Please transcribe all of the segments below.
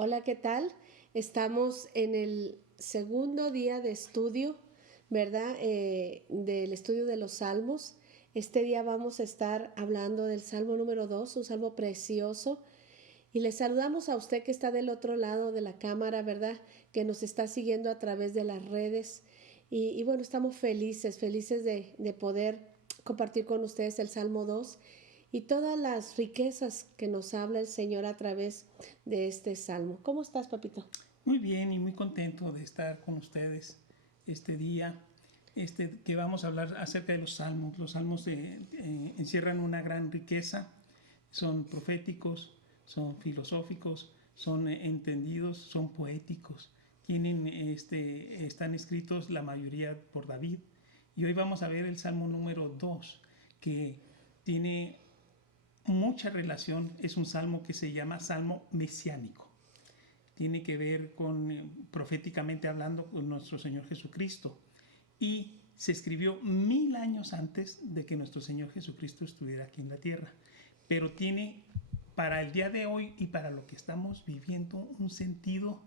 Hola, ¿qué tal? Estamos en el segundo día de estudio, ¿verdad? Del estudio de los salmos. Este día vamos a estar hablando del salmo número 2, un salmo precioso. Y le saludamos a usted que está del otro lado de la cámara, ¿verdad? Que nos está siguiendo a través de las redes. Y bueno, estamos felices de poder compartir con ustedes el Salmo 2 y todas las riquezas que nos habla el Señor a través de este salmo. ¿Cómo estás, papito? Muy bien y muy contento de estar con ustedes este día, que vamos a hablar acerca de los salmos. Los salmos encierran una gran riqueza, son proféticos, son filosóficos, son entendidos, son poéticos. Están escritos la mayoría por David. Y hoy vamos a ver el salmo número 2, que tiene mucha relación, es un salmo que se llama salmo mesiánico. Tiene que ver con, proféticamente hablando, con nuestro Señor Jesucristo. Y se escribió 1000 años antes de que nuestro Señor Jesucristo estuviera aquí en la tierra. Pero tiene, para el día de hoy y para lo que estamos viviendo, un sentido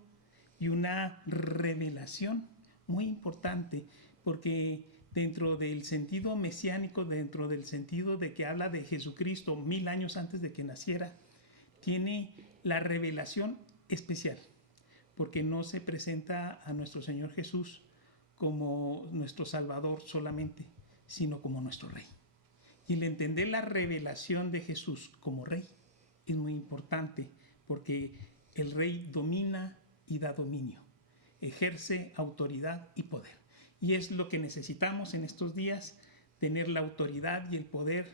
y una revelación muy importante, porque dentro del sentido mesiánico, dentro del sentido de que habla de Jesucristo 1000 años antes de que naciera, tiene la revelación especial, porque no se presenta a nuestro Señor Jesús como nuestro Salvador solamente, sino como nuestro Rey. Y el entender la revelación de Jesús como Rey es muy importante, porque el Rey domina y da dominio, ejerce autoridad y poder. Y es lo que necesitamos en estos días, tener la autoridad y el poder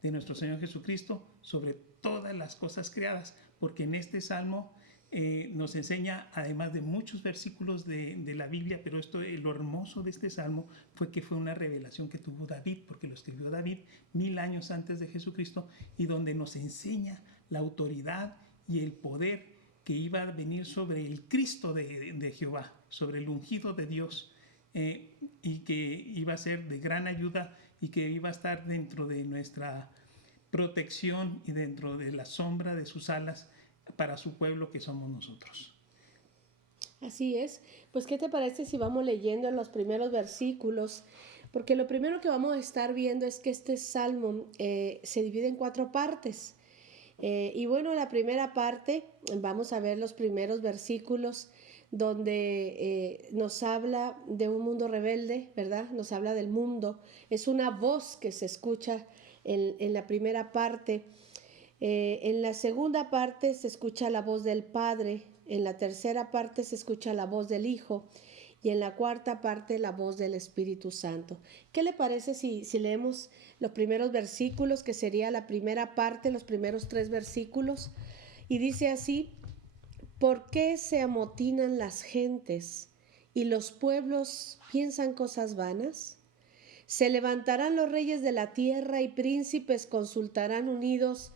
de nuestro Señor Jesucristo sobre todas las cosas creadas, porque en este salmo nos enseña, además de muchos versículos de la Biblia, pero lo hermoso de este salmo fue que fue una revelación que tuvo David, porque lo escribió David 1000 años antes de Jesucristo, y donde nos enseña la autoridad y el poder que iba a venir sobre el Cristo de Jehová, sobre el ungido de Dios, y que iba a ser de gran ayuda y que iba a estar dentro de nuestra protección y dentro de la sombra de sus alas para su pueblo que somos nosotros. Así es. Pues, ¿qué te parece si vamos leyendo en los primeros versículos? Porque lo primero que vamos a estar viendo es que este salmo se divide en 4 partes. Y bueno, la primera parte, vamos a ver los primeros versículos donde nos habla de un mundo rebelde, ¿verdad? Nos habla del mundo. Es una voz que se escucha en la primera parte. En la segunda parte se escucha la voz del Padre. En la tercera parte se escucha la voz del Hijo. Y en la cuarta parte la voz del Espíritu Santo. ¿Qué le parece si leemos los primeros versículos, que sería la primera parte, los primeros 3 versículos? Y dice así: ¿por qué se amotinan las gentes y los pueblos piensan cosas vanas? Se levantarán los reyes de la tierra y príncipes consultarán unidos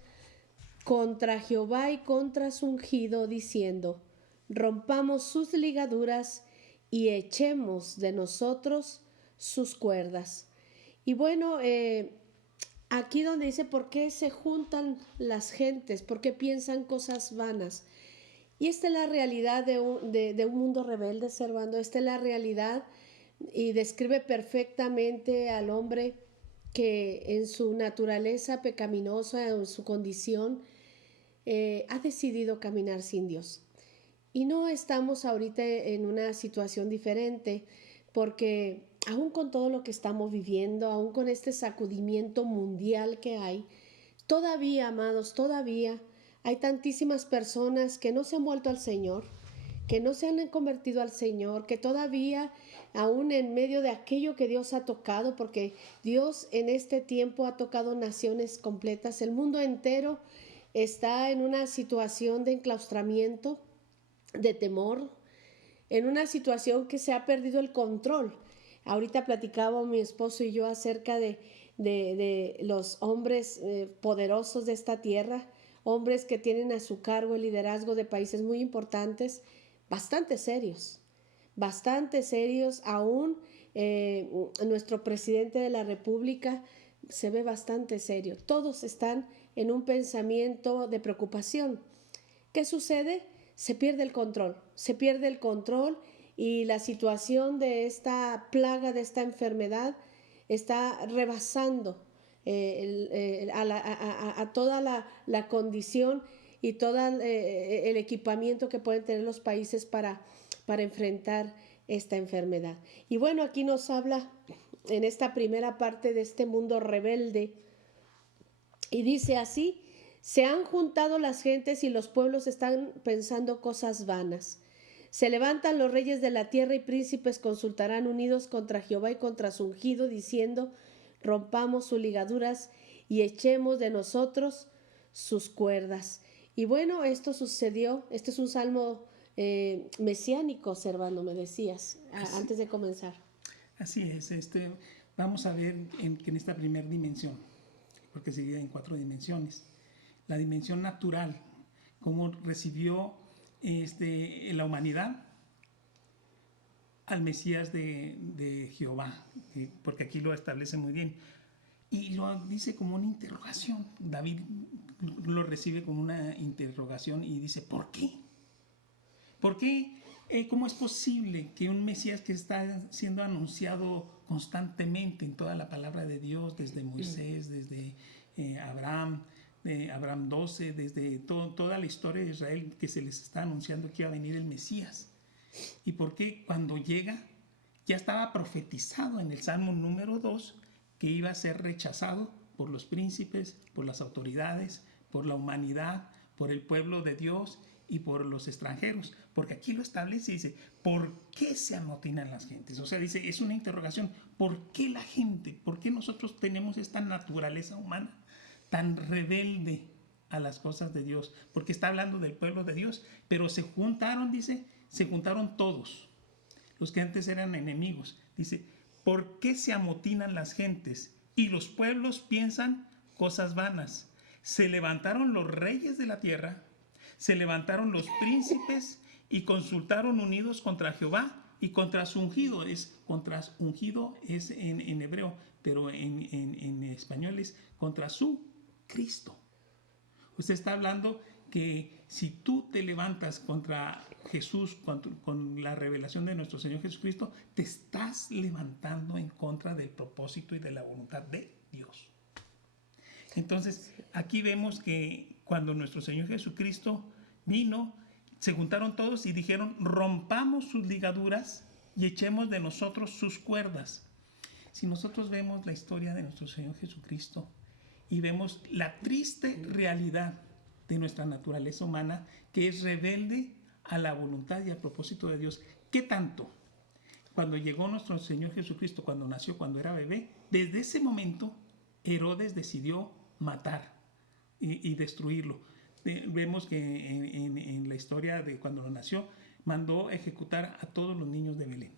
contra Jehová y contra su ungido, diciendo: rompamos sus ligaduras y echemos de nosotros sus cuerdas. Y bueno, aquí donde dice por qué se juntan las gentes, por qué piensan cosas vanas. Y esta es la realidad de un mundo rebelde, Servando. Esta es la realidad y describe perfectamente al hombre que en su naturaleza pecaminosa, en su condición, ha decidido caminar sin Dios. Y no estamos ahorita en una situación diferente, porque aún con todo lo que estamos viviendo, aún con este sacudimiento mundial que hay, todavía, amados, todavía hay tantísimas personas que no se han vuelto al Señor, que no se han convertido al Señor, que todavía, aún en medio de aquello que Dios ha tocado, porque Dios en este tiempo ha tocado naciones completas, el mundo entero está en una situación de enclaustramiento, de temor, en una situación que se ha perdido el control. Ahorita platicaba mi esposo y yo acerca de los hombres poderosos de esta tierra, hombres que tienen a su cargo el liderazgo de países muy importantes, bastante serios, aún nuestro presidente de la República se ve bastante serio. Todos están en un pensamiento de preocupación. ¿Qué sucede? se pierde el control y la situación de esta plaga, de esta enfermedad, está rebasando a toda la condición y todo el equipamiento que pueden tener los países para enfrentar esta enfermedad. Y bueno, aquí nos habla en esta primera parte de este mundo rebelde y dice así: se han juntado las gentes y los pueblos están pensando cosas vanas. Se levantan los reyes de la tierra y príncipes consultarán unidos contra Jehová y contra su ungido, diciendo: rompamos sus ligaduras y echemos de nosotros sus cuerdas. Y bueno, esto sucedió. Este es un salmo mesiánico, Servando, me decías, antes de comenzar. Así es. Vamos a ver que en esta primera dimensión, porque se divide en 4 dimensiones, la dimensión natural, cómo recibió la humanidad al Mesías de Jehová, porque aquí lo establece muy bien. Y lo dice como una interrogación. David lo recibe como una interrogación y dice: ¿por qué? ¿Por qué? ¿Cómo es posible que un Mesías que está siendo anunciado constantemente en toda la palabra de Dios, desde Moisés, desde Abraham, de Abraham 12, desde toda la historia de Israel, que se les está anunciando que iba a venir el Mesías? ¿Y por qué cuando llega ya estaba profetizado en el Salmo número 2 que iba a ser rechazado por los príncipes, por las autoridades, por la humanidad, por el pueblo de Dios y por los extranjeros? Porque aquí lo establece y dice: ¿por qué se amotinan las gentes? O sea, dice, es una interrogación. ¿Por qué la gente? ¿Por qué nosotros tenemos esta naturaleza humana tan rebelde a las cosas de Dios? Porque está hablando del pueblo de Dios, pero se juntaron, dice, se juntaron todos, los que antes eran enemigos. Dice: ¿por qué se amotinan las gentes y los pueblos piensan cosas vanas? Se levantaron los reyes de la tierra, se levantaron los príncipes y consultaron unidos contra Jehová y contra su ungido. Contra ungido es en hebreo, pero en español es contra su Cristo. Usted está hablando que si tú te levantas contra Jesús, con la revelación de nuestro Señor Jesucristo, te estás levantando en contra del propósito y de la voluntad de Dios. Entonces, aquí vemos que cuando nuestro Señor Jesucristo vino, se juntaron todos y dijeron: rompamos sus ligaduras y echemos de nosotros sus cuerdas. Si nosotros vemos la historia de nuestro Señor Jesucristo y vemos la triste realidad de nuestra naturaleza humana, que es rebelde a la voluntad y al propósito de Dios, ¿qué tanto? Cuando llegó nuestro Señor Jesucristo, cuando nació, cuando era bebé, desde ese momento Herodes decidió matar y destruirlo. Vemos que en la historia de cuando nació, mandó ejecutar a todos los niños de Belén.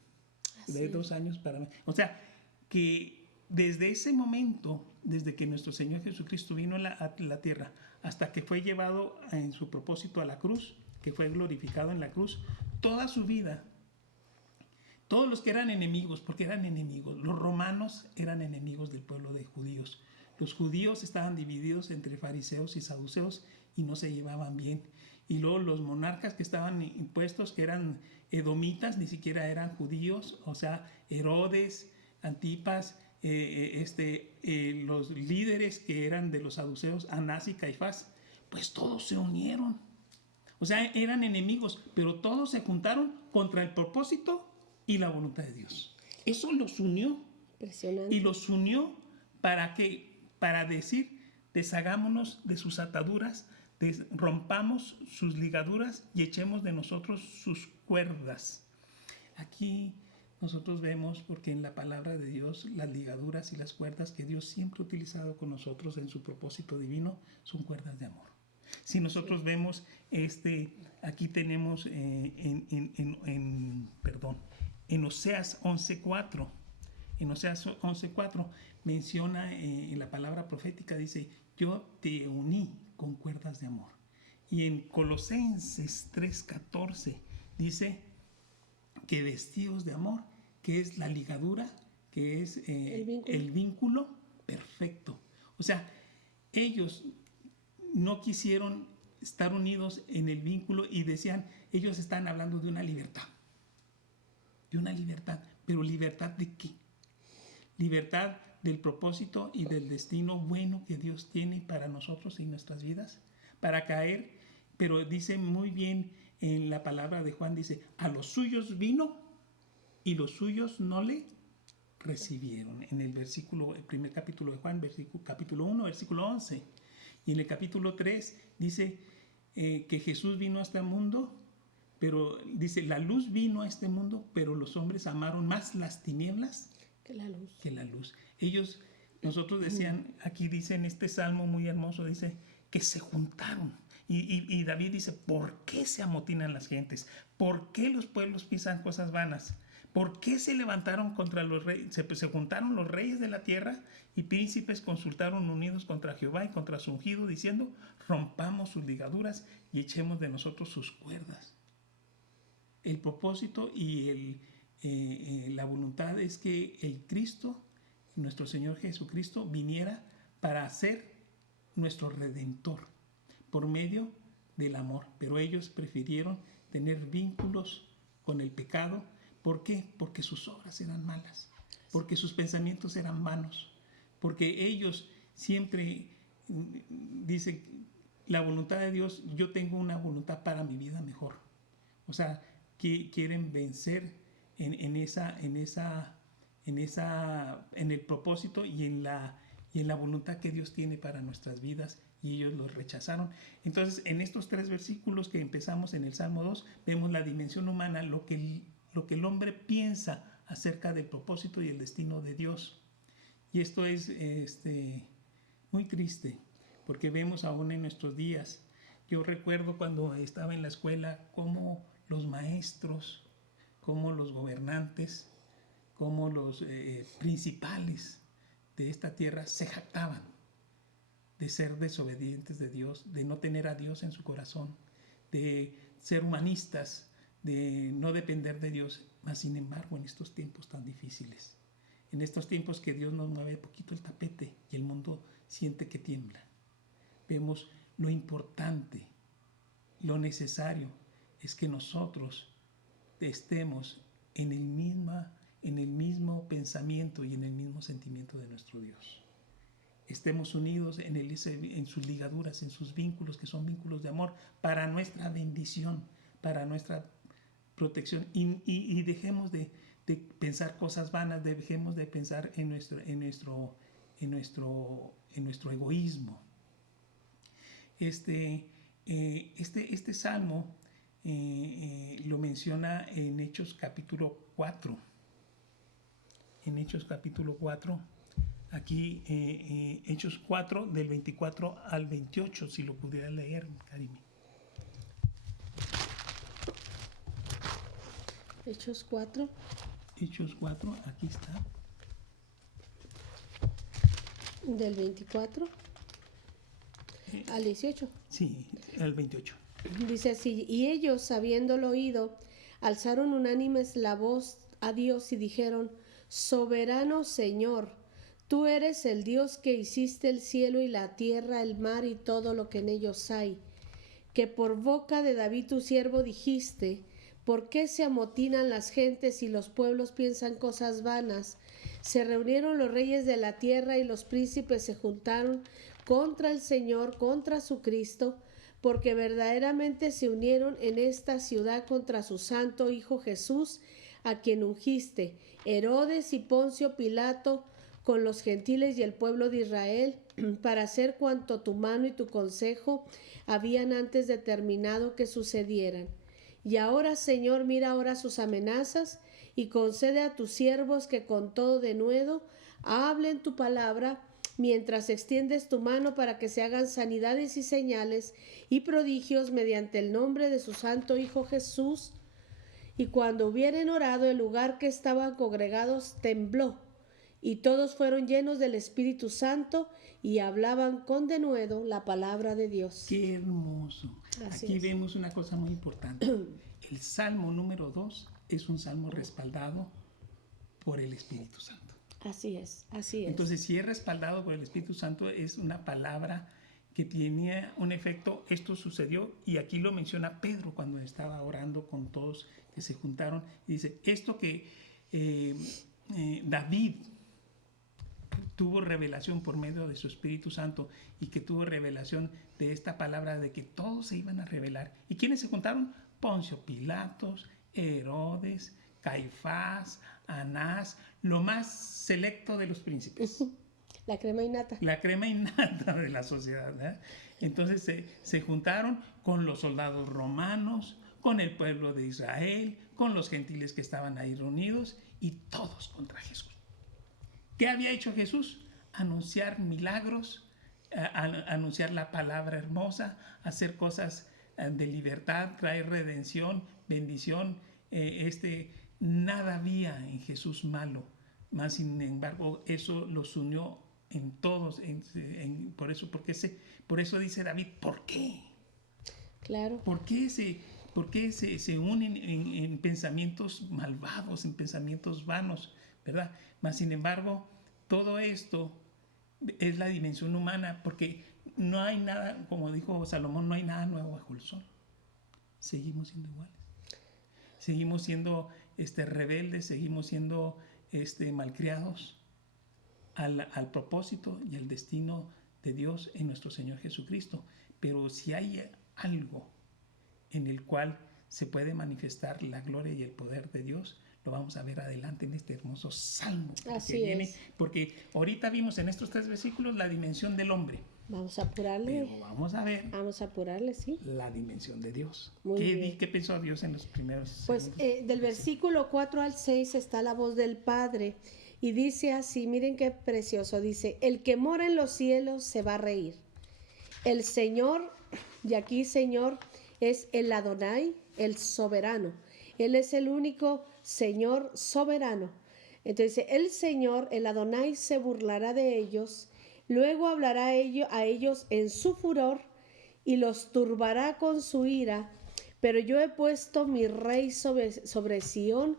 De 2 años para... O sea, que desde ese momento, desde que nuestro Señor Jesucristo vino a la tierra, hasta que fue llevado en su propósito a la cruz, que fue glorificado en la cruz, toda su vida, todos los que eran enemigos, porque eran enemigos, los romanos eran enemigos del pueblo de judíos. Los judíos estaban divididos entre fariseos y saduceos y no se llevaban bien. Y luego los monarcas que estaban impuestos, que eran edomitas, ni siquiera eran judíos, o sea, Herodes, Antipas, los líderes que eran de los saduceos, Anás y Caifás, pues todos se unieron. O sea, eran enemigos, pero todos se juntaron contra el propósito y la voluntad de Dios. Eso los unió. Impresionante. Y los unió para decir: deshagámonos de sus ataduras, rompamos sus ligaduras y echemos de nosotros sus cuerdas. Aquí nosotros vemos, porque en la palabra de Dios, las ligaduras y las cuerdas que Dios siempre ha utilizado con nosotros en su propósito divino son cuerdas de amor. Si nosotros vemos, aquí tenemos en Oseas 11:4, en Oseas 11:4 menciona en la palabra profética, dice: yo te uní con cuerdas de amor. Y en Colosenses 3:14 dice que vestidos de amor, que es la ligadura, que es el vínculo perfecto. O sea, ellos no quisieron estar unidos en el vínculo, y decían, ellos están hablando de una libertad, pero ¿libertad de qué? Libertad del propósito y del destino bueno que Dios tiene para nosotros y nuestras vidas, para caer, pero dice muy bien en la palabra de Juan, dice, a los suyos vino y los suyos no le recibieron. En el primer capítulo de Juan, capítulo 1, versículo 11. Y en el capítulo 3 dice que Jesús vino a este mundo, pero dice, la luz vino a este mundo, pero los hombres amaron más las tinieblas que la luz. Nosotros decían, aquí dice en este salmo muy hermoso, dice que se juntaron. Y David dice, ¿por qué se amotinan las gentes? ¿Por qué los pueblos piensan cosas vanas? ¿Por qué se levantaron contra los reyes? Se juntaron los reyes de la tierra y príncipes consultaron unidos contra Jehová y contra su ungido, diciendo, rompamos sus ligaduras y echemos de nosotros sus cuerdas. El propósito y la voluntad es que el Cristo, nuestro Señor Jesucristo, viniera para ser nuestro Redentor por medio del amor. Pero ellos prefirieron tener vínculos con el pecado. ¿Por qué? Porque sus obras eran malas, porque sus pensamientos eran vanos, porque ellos siempre dicen, la voluntad de Dios, yo tengo una voluntad para mi vida mejor. O sea, que quieren vencer en el propósito y en la voluntad que Dios tiene para nuestras vidas, y ellos los rechazaron. Entonces, en estos 3 versículos que empezamos en el Salmo 2, vemos la dimensión humana, lo que el hombre piensa acerca del propósito y el destino de Dios. Y esto es muy triste, porque vemos aún en nuestros días. Yo recuerdo cuando estaba en la escuela cómo los maestros, cómo los gobernantes, cómo los principales de esta tierra se jactaban de ser desobedientes de Dios, de no tener a Dios en su corazón, de ser humanistas, de no depender de Dios. Mas sin embargo, en estos tiempos tan difíciles, en estos tiempos que Dios nos mueve poquito el tapete y el mundo siente que tiembla, vemos lo importante, lo necesario es que nosotros estemos en el mismo pensamiento y en el mismo sentimiento de nuestro Dios. Estemos unidos en sus ligaduras, en sus vínculos, que son vínculos de amor, para nuestra bendición, para nuestra protección, y dejemos de pensar cosas vanas, dejemos de pensar en nuestro egoísmo. Este salmo lo menciona en Hechos capítulo 4. En Hechos capítulo 4, aquí Hechos 4 del 24 al 28, si lo pudiera leer, Karime. Hechos 4. Hechos 4, aquí está. Del 24 al 18. Sí, el 28. Dice así, y ellos, habiéndolo oído, alzaron unánimes la voz a Dios y dijeron, soberano Señor, tú eres el Dios que hiciste el cielo y la tierra, el mar y todo lo que en ellos hay, que por boca de David tu siervo dijiste, ¿por qué se amotinan las gentes y los pueblos piensan cosas vanas? Se reunieron los reyes de la tierra y los príncipes se juntaron contra el Señor, contra su Cristo, porque verdaderamente se unieron en esta ciudad contra su santo Hijo Jesús, a quien ungiste, Herodes y Poncio Pilato, con los gentiles y el pueblo de Israel, para hacer cuanto tu mano y tu consejo habían antes determinado que sucedieran. Y ahora, Señor, mira ahora sus amenazas y concede a tus siervos que con todo denuedo hablen tu palabra, mientras extiendes tu mano para que se hagan sanidades y señales y prodigios mediante el nombre de su santo Hijo Jesús. Y cuando hubieren orado, el lugar que estaban congregados tembló, y todos fueron llenos del Espíritu Santo y hablaban con denuedo la palabra de Dios. ¡Qué hermoso! Aquí vemos una cosa muy importante. El Salmo número 2 es un salmo respaldado por el Espíritu Santo. Así es, así es. Entonces, si es respaldado por el Espíritu Santo, es una palabra que tenía un efecto. Esto sucedió, y aquí lo menciona Pedro cuando estaba orando con todos que se juntaron. Y dice, esto que David tuvo revelación por medio de su Espíritu Santo, y que tuvo revelación de esta palabra de que todos se iban a revelar. ¿Y quiénes se juntaron? Poncio Pilatos, Herodes, Caifás, Anás, lo más selecto de los príncipes. La crema innata. La crema innata de la sociedad, ¿verdad? Entonces se juntaron con los soldados romanos, con el pueblo de Israel, con los gentiles que estaban ahí reunidos, y todos contra Jesús. ¿Qué había hecho Jesús? Anunciar milagros, anunciar la palabra hermosa, hacer cosas de libertad, traer redención, bendición. Nada había en Jesús malo, más sin embargo eso los unió en todos. Por eso dice David, ¿por qué? Claro. ¿Por qué se unen en pensamientos malvados, en pensamientos vanos, ¿verdad? Mas sin embargo, todo esto es la dimensión humana, porque no hay nada, como dijo Salomón, no hay nada nuevo bajo el sol. Seguimos siendo iguales. Seguimos siendo rebeldes, seguimos siendo malcriados al propósito y al destino de Dios en nuestro Señor Jesucristo. Pero si hay algo en el cual se puede manifestar la gloria y el poder de Dios, lo vamos a ver adelante en este hermoso salmo Así es. porque ahorita vimos en estos 3 versículos la dimensión del hombre. Vamos a apurarle. Pero vamos a ver. Vamos a apurarle, sí. La dimensión de Dios. Muy bien. ¿Qué pensó Dios en los primeros Pues del versículo 4 al 6 está la voz del Padre, y dice así, miren qué precioso, dice, el que mora en los cielos se va a reír. El Señor, y aquí Señor es el Adonai, el soberano. Él es el único Señor soberano. Entonces el Señor, el Adonai, se burlará de ellos, luego hablará a ellos en su furor y los turbará con su ira, pero yo he puesto mi rey sobre Sión,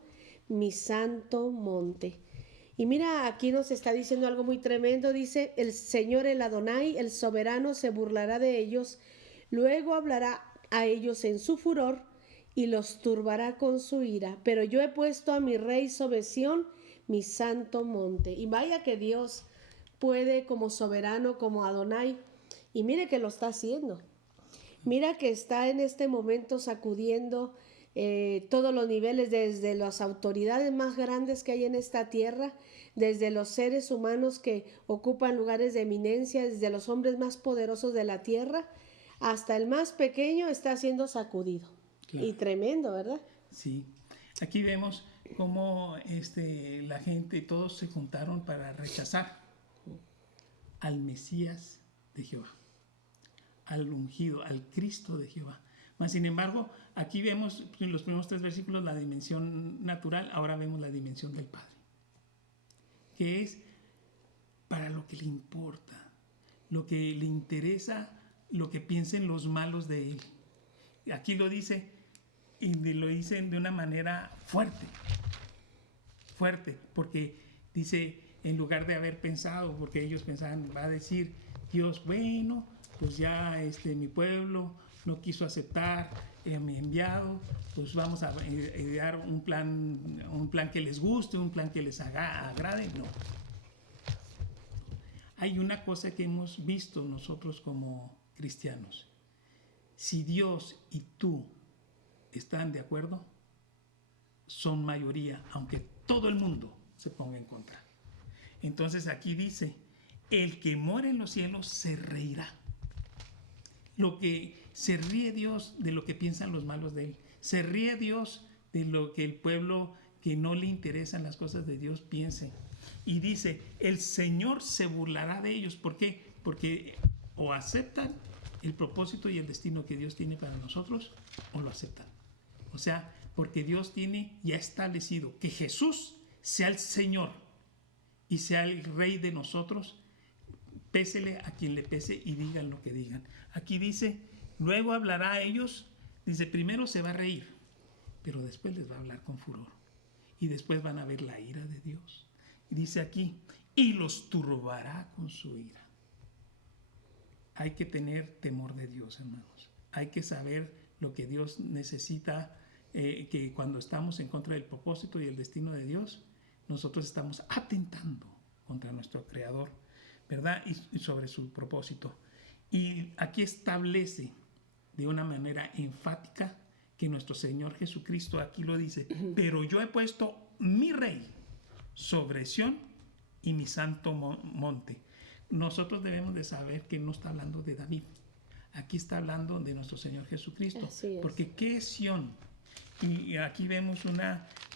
mi santo monte. Y mira, aquí nos está diciendo algo muy tremendo. Dice, el Señor, el Adonai, el soberano, se burlará de ellos, luego hablará a ellos en su furor y los turbará con su ira, pero yo he puesto a mi rey sobre Sión, mi santo monte. Y vaya que Dios puede, como soberano, como Adonai, y mire que lo está haciendo. Mira que está en este momento sacudiendo todos los niveles, desde las autoridades más grandes que hay en esta tierra, desde los seres humanos que ocupan lugares de eminencia, desde los hombres más poderosos de la tierra, hasta el más pequeño está siendo sacudido. Claro. Y tremendo, ¿verdad? Sí. Aquí vemos cómo la gente, todos se juntaron para rechazar al Mesías de Jehová, al ungido, al Cristo de Jehová. Mas, sin embargo, aquí vemos en los primeros 3 versículos la dimensión natural, ahora vemos la dimensión del Padre, que es para lo que le importa, lo que le interesa, lo que piensen los malos de él. Aquí lo dice, y lo dicen de una manera fuerte, porque dice, en lugar de haber pensado, porque ellos pensaban, va a decir Dios, bueno, pues ya mi pueblo no quiso aceptar mi enviado, pues vamos a idear un plan que les guste, un plan que les agrade. No. Hay una cosa que hemos visto nosotros como cristianos. Si Dios y tú están de acuerdo, son mayoría, aunque todo el mundo se ponga en contra. Entonces aquí dice, el que mora en los cielos se reirá. Lo que se ríe Dios de lo que piensan los malos de él. Se ríe Dios de lo que el pueblo que no le interesan las cosas de Dios piense. Y dice, el Señor se burlará de ellos. ¿Por qué? Porque o aceptan el propósito y el destino que Dios tiene para nosotros, o lo aceptan. O sea, porque Dios tiene ya establecido que Jesús sea el Señor y sea el Rey de nosotros, pésele a quien le pese y digan lo que digan. Aquí dice, luego hablará a ellos, dice, primero se va a reír, pero después les va a hablar con furor. Y después van a ver la ira de Dios. Y dice aquí, y los turbará con su ira. hay que tener temor de Dios, hermanos. Hay que saber lo que Dios necesita, que cuando estamos en contra del propósito y el destino de Dios, nosotros estamos atentando contra nuestro Creador, ¿verdad? Y sobre su propósito. Y aquí establece de una manera enfática que nuestro Señor Jesucristo aquí lo dice, pero yo he puesto mi rey sobre Sión y mi santo monte. Nosotros debemos de saber que no está hablando de David. Aquí está hablando de nuestro Señor Jesucristo. Porque ¿qué es Sión? Y aquí vemos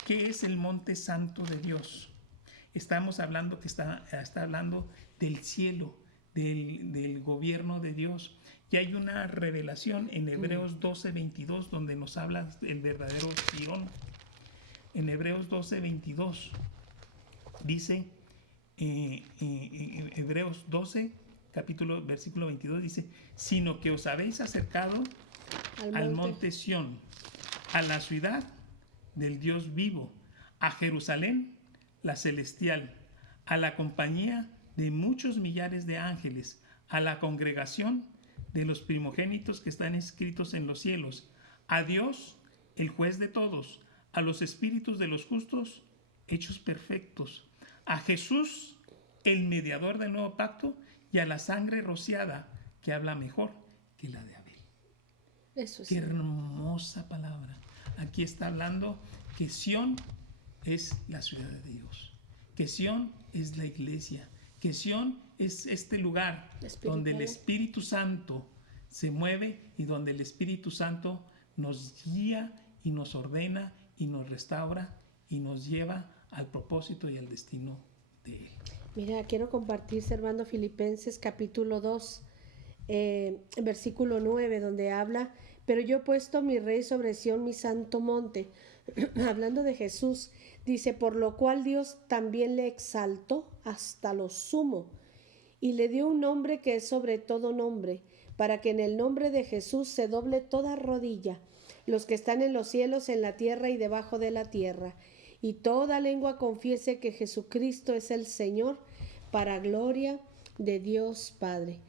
¿qué es el monte santo de Dios? Estamos hablando que está hablando del cielo, del gobierno de Dios. Y hay una revelación en Hebreos 12:22 donde nos habla el verdadero Sión. En Hebreos 12:22 dice, Hebreos 12, versículo 22 dice, sino que os habéis acercado al monte Sión, a la ciudad del Dios vivo, a Jerusalén, la celestial, a la compañía de muchos millares de ángeles, a la congregación de los primogénitos que están escritos en los cielos, a Dios, el juez de todos, a los espíritus de los justos hechos perfectos, a Jesús, el mediador del nuevo pacto, y a la sangre rociada que habla mejor que la de Abel. Eso sí. Qué hermosa palabra. Aquí está hablando que Sión es la ciudad de Dios, que Sión es la iglesia, que Sión es este lugar donde el Espíritu Santo se mueve y donde el Espíritu Santo nos guía y nos ordena y nos restaura y nos lleva al propósito y al destino de Él. Mira, quiero compartir, Servando, Filipenses capítulo 2, versículo 9, donde habla, pero yo he puesto mi rey sobre Sión, mi santo monte. Hablando de Jesús, dice, por lo cual Dios también le exaltó hasta lo sumo y le dio un nombre que es sobre todo nombre, para que en el nombre de Jesús se doble toda rodilla, los que están en los cielos, en la tierra y debajo de la tierra, y toda lengua confiese que Jesucristo es el Señor, para gloria de Dios Padre.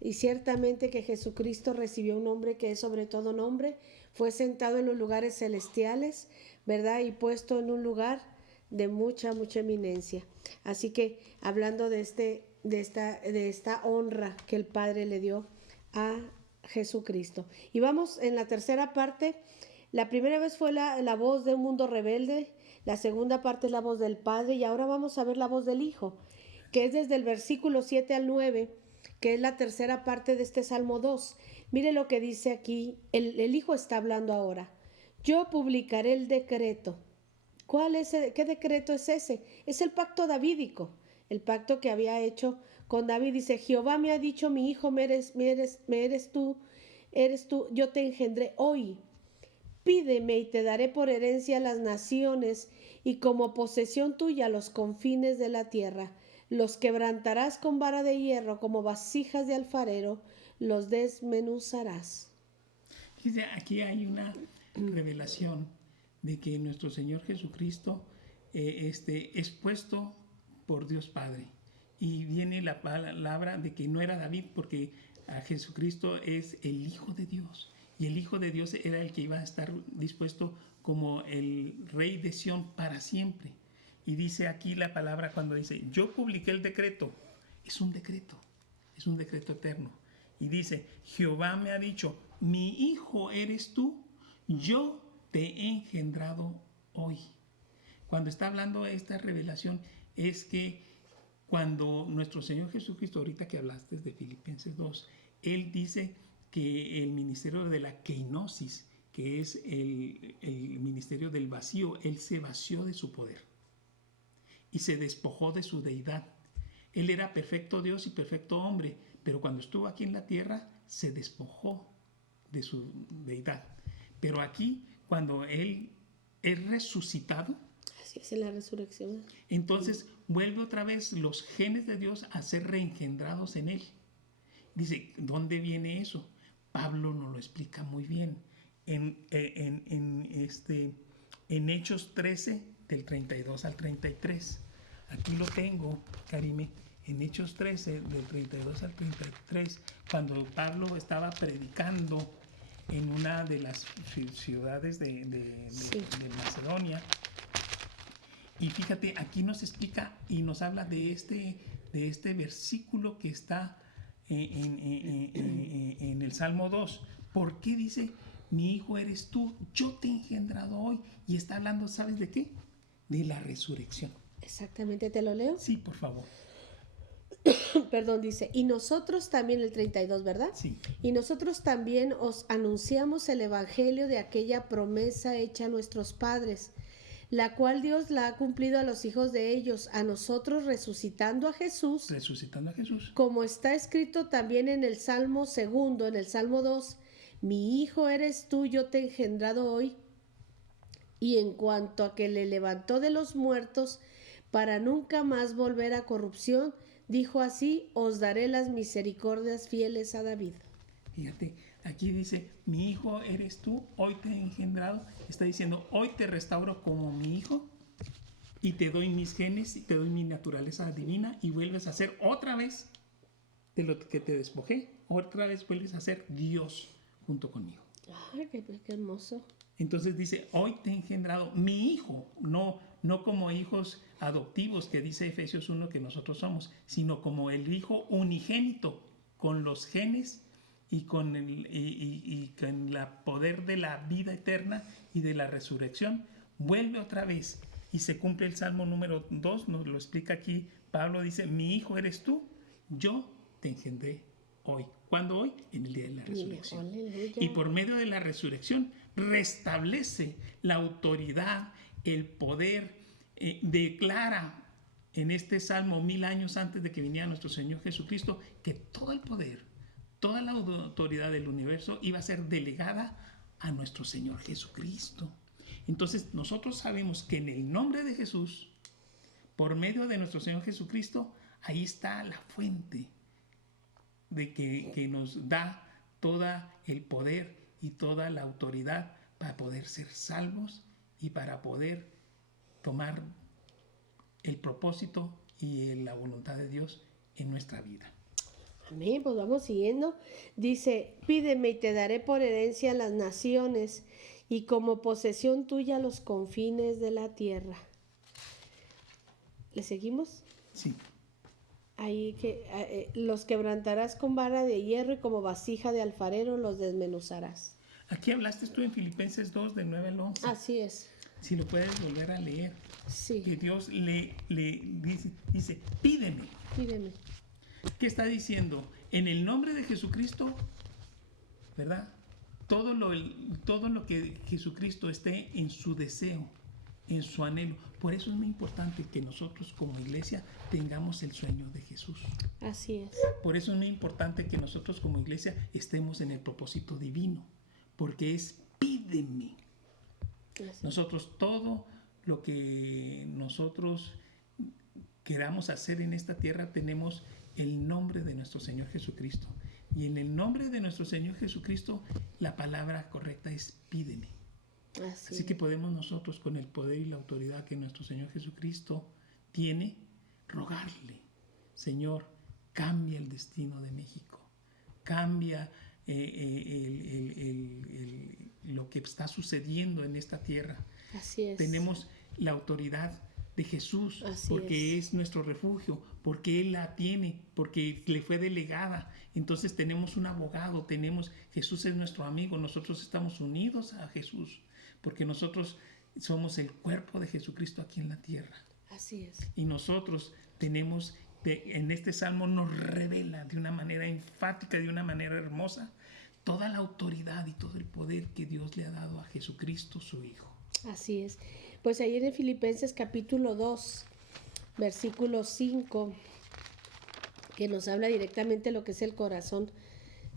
Y ciertamente que Jesucristo recibió un nombre que es sobre todo nombre, fue sentado en los lugares celestiales, ¿verdad? Y puesto en un lugar de mucha eminencia. Así que hablando de esta honra que el Padre le dio a Jesucristo. Y vamos en la tercera parte. La primera vez fue la voz de un mundo rebelde, la segunda parte es la voz del Padre, y ahora vamos a ver la voz del Hijo, que es desde el versículo 7 al 9, que es la tercera parte de este Salmo 2. Mire lo que dice aquí, el Hijo está hablando ahora. Yo publicaré el decreto. ¿Qué decreto es ese? Es el pacto davídico, el pacto que había hecho con David. Dice, Jehová me ha dicho, mi hijo me eres tú, yo te engendré hoy. Pídeme y te daré por herencia las naciones y como posesión tuya los confines de la tierra. Los quebrantarás con vara de hierro, como vasijas de alfarero, los desmenuzarás. Aquí hay una revelación de que nuestro Señor Jesucristo es puesto por Dios Padre. Y viene la palabra de que no era David, porque a Jesucristo es el Hijo de Dios. Y el Hijo de Dios era el que iba a estar dispuesto como el Rey de Sión para siempre. Y dice aquí la palabra cuando dice, yo publiqué el decreto. Es un decreto eterno. Y dice, Jehová me ha dicho, mi hijo eres tú, yo te he engendrado hoy. Cuando está hablando de esta revelación, es que cuando nuestro Señor Jesucristo, ahorita que hablaste de Filipenses 2, Él dice que el ministerio de la keinosis, que es el ministerio del vacío, Él se vació de su poder y se despojó de su deidad. Él era perfecto Dios y perfecto hombre, pero cuando estuvo aquí en la tierra, se despojó de su deidad. Pero aquí, cuando Él es resucitado, así es en la resurrección, entonces vuelve otra vez los genes de Dios a ser reengendrados en Él. Dice, ¿dónde viene eso? Pablo nos lo explica muy bien en Hechos 13, del 32 al 33. Aquí lo tengo, Karime, en Hechos 13, del 32 al 33, cuando Pablo estaba predicando en una de las ciudades de Macedonia. Y fíjate, aquí nos explica y nos habla de este versículo que está en el Salmo 2. ¿Por qué dice, mi hijo eres tú, yo te he engendrado hoy? Y está hablando, ¿sabes de qué? De la resurrección. Exactamente, ¿te lo leo? Sí, por favor. Perdón, dice, y nosotros también, el 32, ¿verdad? Sí. Y nosotros también os anunciamos el evangelio de aquella promesa hecha a nuestros padres, la cual Dios la ha cumplido a los hijos de ellos, a nosotros resucitando a Jesús, como está escrito también en el Salmo 2, en el Salmo 2, mi hijo eres tú, yo te he engendrado hoy. Y en cuanto a que le levantó de los muertos para nunca más volver a corrupción, dijo así, os daré las misericordias fieles a David. Fíjate, aquí dice, mi hijo eres tú, hoy te he engendrado. Está diciendo, hoy te restauro como mi hijo y te doy mis genes y te doy mi naturaleza divina y vuelves a ser otra vez de lo que te despojé. Otra vez vuelves a ser Dios junto conmigo. Ay, qué hermoso. Entonces dice, hoy te he engendrado mi hijo, no como hijos adoptivos que dice Efesios 1 que nosotros somos, sino como el hijo unigénito con los genes y con el poder de la vida eterna y de la resurrección. Vuelve otra vez y se cumple el Salmo número 2, nos lo explica aquí. Pablo dice, mi hijo eres tú, yo te engendré hoy. ¿Cuándo hoy? En el día de la resurrección. Aleluya. Y por medio de la resurrección restablece la autoridad, el poder, declara en este Salmo 1000 años antes de que viniera nuestro Señor Jesucristo que todo el poder, toda la autoridad del universo iba a ser delegada a nuestro Señor Jesucristo. Entonces nosotros sabemos que en el nombre de Jesús, por medio de nuestro Señor Jesucristo, ahí está la fuente de que nos da todo el poder y toda la autoridad para poder ser salvos y para poder tomar el propósito y la voluntad de Dios en nuestra vida. Amén, pues vamos siguiendo. Dice, pídeme y te daré por herencia las naciones y como posesión tuya los confines de la tierra. ¿Le seguimos? Sí. Ahí que los quebrantarás con vara de hierro y como vasija de alfarero los desmenuzarás. Aquí hablaste tú en Filipenses 2, del 9 al 11. Así es. Si lo puedes volver a leer. Sí. Que Dios le dice, pídeme. Pídeme. ¿Qué está diciendo? En el nombre de Jesucristo, ¿verdad? Todo lo que Jesucristo esté en su deseo, en su anhelo. Por eso es muy importante que nosotros como iglesia tengamos el sueño de Jesús. Así es. Por eso es muy importante que nosotros como iglesia estemos en el propósito divino, porque es pídeme. Así. Nosotros todo lo que nosotros queramos hacer en esta tierra tenemos el nombre de nuestro Señor Jesucristo. Y en el nombre de nuestro Señor Jesucristo la palabra correcta es pídeme. Así que podemos nosotros, con el poder y la autoridad que nuestro Señor Jesucristo tiene, rogarle, Señor, cambia el destino de México, cambia lo que está sucediendo en esta tierra. Así es. Tenemos la autoridad de Jesús, así porque es nuestro refugio, porque Él la tiene, porque le fue delegada. Entonces tenemos un abogado, Jesús es nuestro amigo, nosotros estamos unidos a Jesús, porque nosotros somos el cuerpo de Jesucristo aquí en la tierra. Así es. Y nosotros tenemos, en este salmo nos revela de una manera enfática, de una manera hermosa, toda la autoridad y todo el poder que Dios le ha dado a Jesucristo, su Hijo. Así es. Pues ayer en Filipenses capítulo 2, versículo 5, que nos habla directamente de lo que es el corazón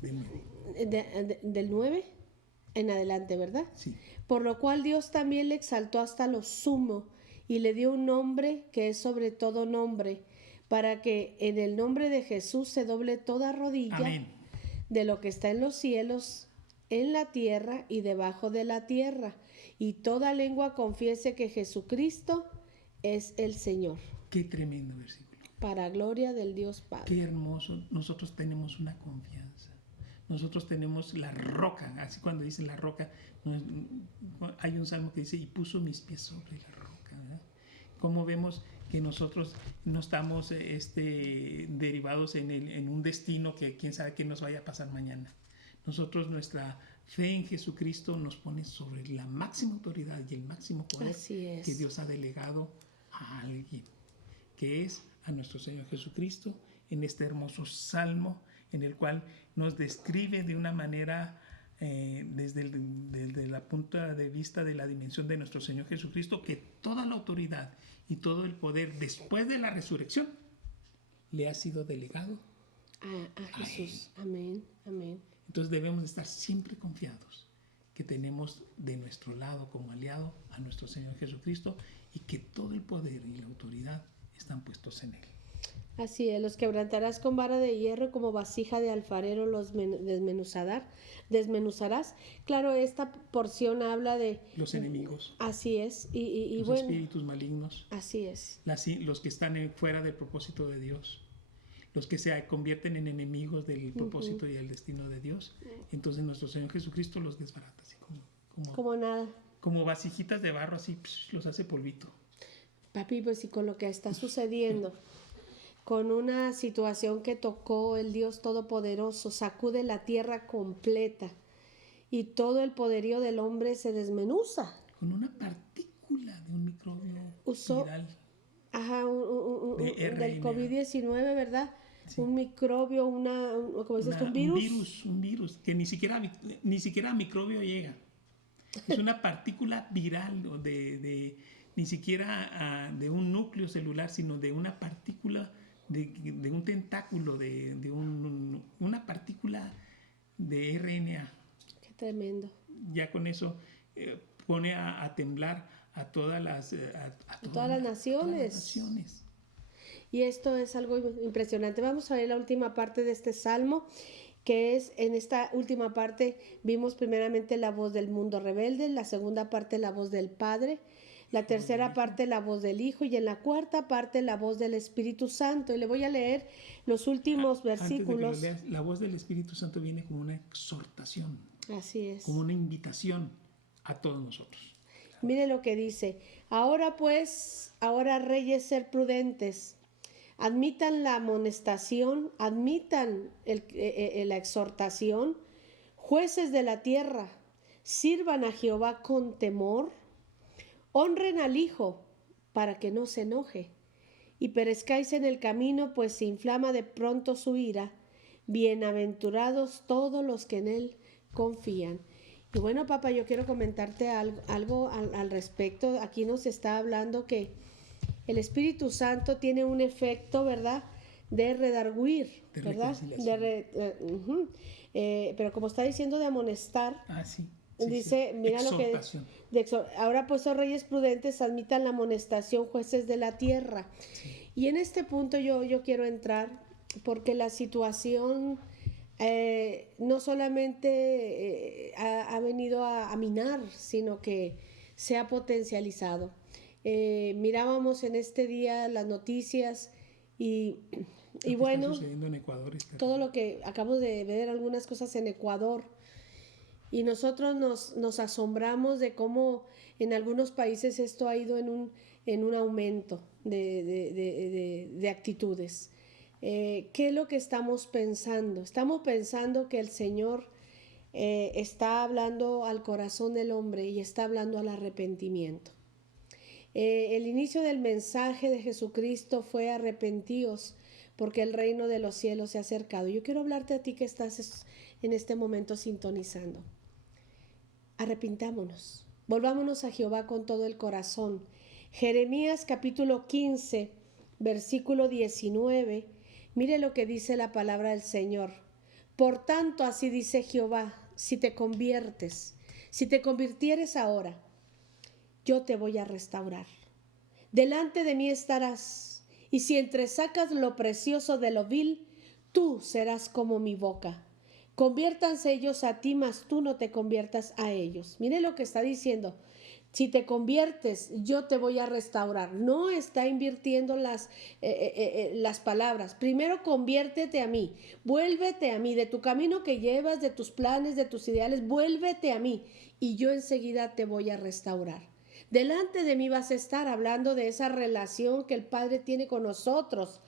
del 9 en adelante, ¿verdad? Sí. Por lo cual Dios también le exaltó hasta lo sumo y le dio un nombre que es sobre todo nombre, para que en el nombre de Jesús se doble toda rodilla. Amén. De lo que está en los cielos, en la tierra y debajo de la tierra, y toda lengua confiese que Jesucristo es el Señor. Qué tremendo versículo. para gloria del Dios Padre. Qué hermoso. Nosotros tenemos una confianza. Nosotros tenemos la roca. Así cuando dice la roca, hay un salmo que dice, y puso mis pies sobre la roca, ¿verdad? Como vemos que nosotros no estamos derivados en un destino que quién sabe qué nos vaya a pasar mañana. Nosotros, nuestra fe en Jesucristo nos pone sobre la máxima autoridad y el máximo poder que Dios ha delegado a alguien, que es a nuestro Señor Jesucristo, en este hermoso salmo en el cual nos describe de una manera desde la punto de vista de la dimensión de nuestro Señor Jesucristo, que toda la autoridad y todo el poder después de la resurrección le ha sido delegado a Jesús. Amén, amén. Entonces debemos estar siempre confiados que tenemos de nuestro lado como aliado a nuestro Señor Jesucristo y que todo el poder y la autoridad están puestos en Él. Así es, los quebrantarás con vara de hierro, como vasija de alfarero los desmenuzarás. Claro, esta porción habla de los enemigos. Así es. Y los bueno, espíritus malignos. Así es. Los que están fuera del propósito de Dios. Los que se convierten en enemigos del propósito y el destino de Dios. Entonces nuestro Señor Jesucristo los desbarata así como nada. Como vasijitas de barro, así los hace polvito. Papi, pues y con lo que está sucediendo, con una situación que tocó el Dios Todopoderoso, sacude la tierra completa y todo el poderío del hombre se desmenuza. Con una partícula de un microbio viral. Ajá, del COVID-19, ¿verdad? Sí. Un microbio, ¿cómo dices tú? Un virus. Un virus que ni siquiera microbio llega. Es una partícula viral ni siquiera de un núcleo celular, sino de una partícula de un tentáculo, una partícula de RNA. Qué tremendo. Ya con eso pone a temblar a todas las naciones. Y esto es algo impresionante. Vamos a ver la última parte de este salmo, que es, en esta última parte vimos primeramente la voz del mundo rebelde, la segunda parte la voz del Padre, la tercera parte la voz del Hijo y en la cuarta parte la voz del Espíritu Santo. Y le voy a leer los últimos versículos. Antes de que lo leas, la voz del Espíritu Santo viene como una exhortación. Así es. Como una invitación a todos nosotros. Mire lo que dice. Ahora reyes, ser prudentes. Admitan la amonestación, admitan la exhortación. Jueces de la tierra, sirvan a Jehová con temor. Honren al Hijo para que no se enoje y perezcáis en el camino, pues se inflama de pronto su ira. Bienaventurados todos los que en él confían. Y bueno, papá, yo quiero comentarte algo al respecto. Aquí nos está hablando que el Espíritu Santo tiene un efecto, ¿verdad?, de redarguir, ¿verdad? Pero como está diciendo de amonestar, dice, mira lo que ahora pues, oh reyes prudentes, admitan la amonestación, jueces de la tierra. Sí. Y en este punto yo quiero entrar, porque la situación no solamente ha venido a minar, sino que se ha potencializado. Mirábamos en este día las noticias y bueno, está sucediendo en Ecuador, todo lo que acabamos de ver, algunas cosas en Ecuador, y nosotros nos asombramos de cómo en algunos países esto ha ido en un aumento de actitudes. ¿Qué es lo que estamos pensando? Estamos pensando que el Señor está hablando al corazón del hombre y está hablando al arrepentimiento. El inicio del mensaje de Jesucristo fue: arrepentíos, porque el reino de los cielos se ha acercado. Yo quiero hablarte a ti que estás en este momento sintonizando. Arrepintámonos, volvámonos a Jehová con todo el corazón. Jeremías capítulo 15, versículo 19. Mire lo que dice la palabra del Señor. Por tanto, así dice Jehová, si te convirtieres ahora, yo te voy a restaurar. Delante de mí estarás, y si entresacas lo precioso de lo vil, tú serás como mi boca. Conviértanse ellos a ti, mas tú no te conviertas a ellos. Mire lo que está diciendo. Si te conviertes, yo te voy a restaurar. No está invirtiendo las palabras. Primero conviértete a mí, vuélvete a mí, de tu camino que llevas, de tus planes, de tus ideales, vuélvete a mí y yo enseguida te voy a restaurar. Delante de mí vas a estar hablando de esa relación que el Padre tiene con nosotros.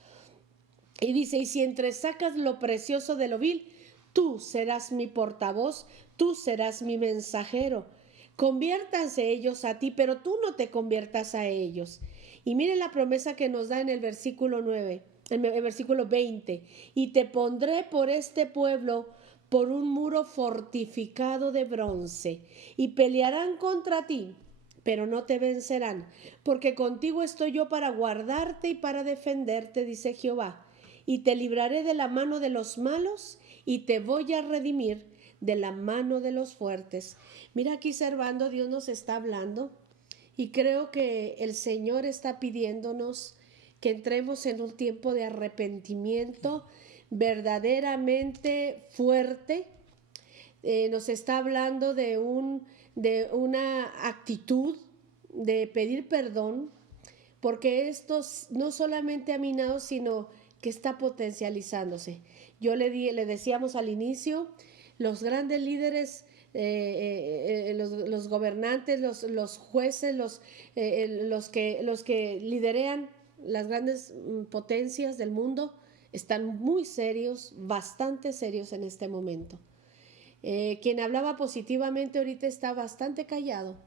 Y dice, y si entresacas lo precioso de lo vil, tú serás mi portavoz, tú serás mi mensajero. Conviértanse ellos a ti, pero tú no te conviertas a ellos. Y miren la promesa que nos da en el versículo 9, en el versículo 20. Y te pondré por este pueblo por un muro fortificado de bronce, y pelearán contra ti, pero no te vencerán, porque contigo estoy yo para guardarte y para defenderte, dice Jehová. Y te libraré de la mano de los malos, y te voy a redimir de la mano de los fuertes. Mira aquí, Servando, Dios nos está hablando y creo que el Señor está pidiéndonos que entremos en un tiempo de arrepentimiento verdaderamente fuerte. Nos está hablando de una actitud de pedir perdón, porque esto no solamente ha minado, sino que está potencializándose. Yo le decíamos al inicio, los grandes líderes, los gobernantes, los jueces, los que liderean las grandes potencias del mundo, están muy serios, bastante serios en este momento. Quien hablaba positivamente ahorita está bastante callado.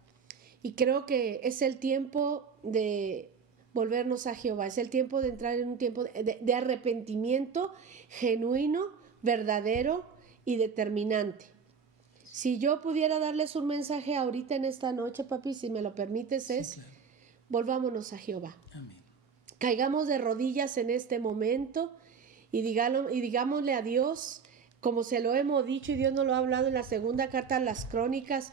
Y creo que es el tiempo de volvernos a Jehová, es el tiempo de entrar en un tiempo de arrepentimiento genuino, verdadero y determinante. Si yo pudiera darles un mensaje ahorita en esta noche, papi, si me lo permites, sí, es, claro, volvámonos a Jehová. Amén. Caigamos de rodillas en este momento y digámosle a Dios, como se lo hemos dicho y Dios nos lo ha hablado en la segunda carta a las Crónicas,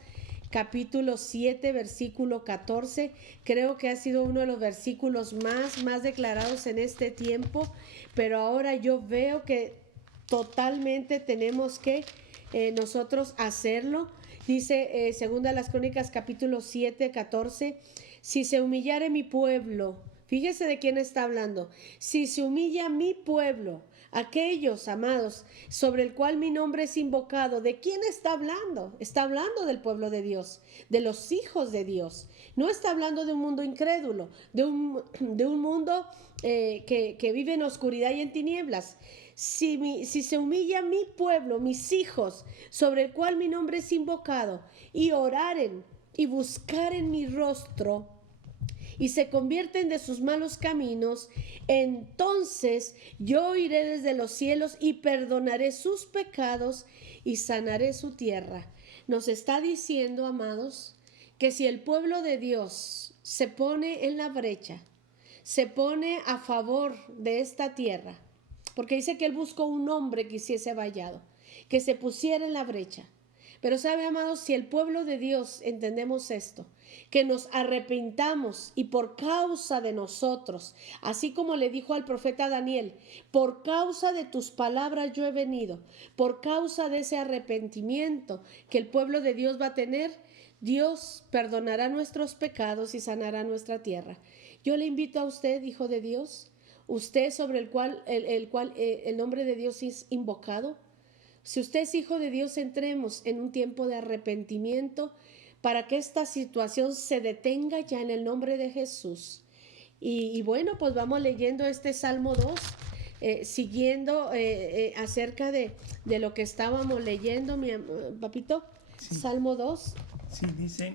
capítulo 7, versículo 14, creo que ha sido uno de los versículos más declarados en este tiempo, pero ahora yo veo que totalmente tenemos que nosotros hacerlo. Dice segunda las Crónicas, capítulo 7, 14, si se humillare mi pueblo, fíjese de quién está hablando, si se humilla mi pueblo, aquellos, amados, sobre el cual mi nombre es invocado, ¿de quién está hablando? Está hablando del pueblo de Dios, de los hijos de Dios. No está hablando de un mundo incrédulo, de un mundo que vive en oscuridad y en tinieblas. Si se humilla mi pueblo, mis hijos, sobre el cual mi nombre es invocado, y oraren y buscaren mi rostro, y se convierten de sus malos caminos, entonces yo iré desde los cielos y perdonaré sus pecados y sanaré su tierra. Nos está diciendo, amados, que si el pueblo de Dios se pone en la brecha, se pone a favor de esta tierra, porque dice que él buscó un hombre que hiciese vallado, que se pusiera en la brecha. Pero sabe, amados, si el pueblo de Dios entendemos esto, que nos arrepintamos y por causa de nosotros, así como le dijo al profeta Daniel, por causa de tus palabras yo he venido, por causa de ese arrepentimiento que el pueblo de Dios va a tener, Dios perdonará nuestros pecados y sanará nuestra tierra. Yo le invito a usted, hijo de Dios, usted sobre el cual el nombre de Dios es invocado. Si usted es hijo de Dios, entremos en un tiempo de arrepentimiento para que esta situación se detenga ya en el nombre de Jesús. Y bueno, pues vamos leyendo este Salmo 2, siguiendo acerca de lo que estábamos leyendo, papito. Sí. Salmo 2. Sí, dice,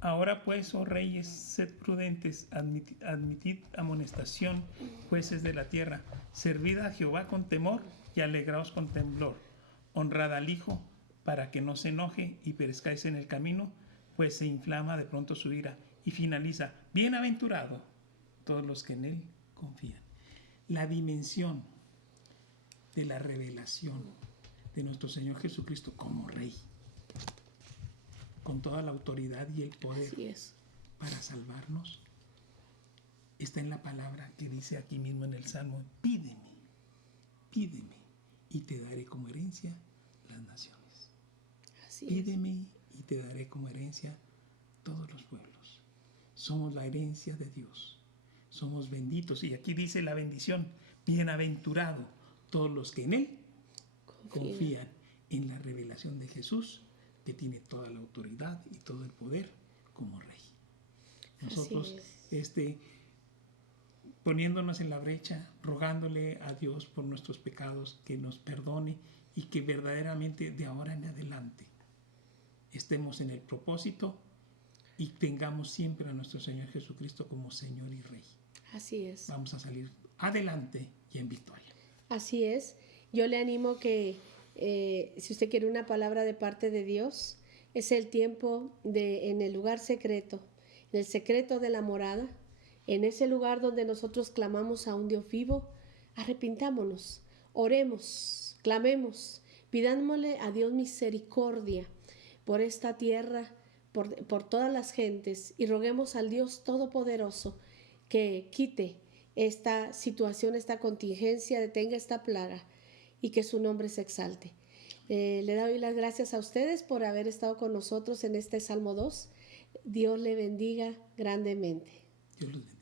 ahora pues, oh reyes, sed prudentes, admitid amonestación, jueces de la tierra, servid a Jehová con temor y alegraos con temblor, honrad al Hijo, para que no se enoje y perezcáis en el camino, pues se inflama de pronto su ira. Y finaliza, bienaventurado todos los que en él confían. La dimensión de la revelación de nuestro Señor Jesucristo como Rey, con toda la autoridad y el poder para salvarnos, está en la palabra que dice aquí mismo en el Salmo, pídeme, y te daré como herencia las naciones. Pídeme y te daré como herencia todos los pueblos. Somos la herencia de Dios. Somos benditos. Y aquí dice la bendición, bienaventurado todos los que en Él confían en la revelación de Jesús, que tiene toda la autoridad y todo el poder como Rey. Nosotros, poniéndonos en la brecha, rogándole a Dios por nuestros pecados, que nos perdone y que verdaderamente de ahora en adelante estemos en el propósito y tengamos siempre a nuestro Señor Jesucristo como Señor y Rey. Así es. Vamos a salir adelante y en victoria. Así es. Yo le animo que si usted quiere una palabra de parte de Dios, es el tiempo en el lugar secreto, en el secreto de la morada, en ese lugar donde nosotros clamamos a un Dios vivo. Arrepintámonos, oremos, clamemos, pidámosle a Dios misericordia por esta tierra, por todas las gentes, y roguemos al Dios Todopoderoso que quite esta situación, esta contingencia, detenga esta plaga y que su nombre se exalte. Le doy las gracias a ustedes por haber estado con nosotros en este Salmo 2. Dios le bendiga grandemente. Dios los bendiga.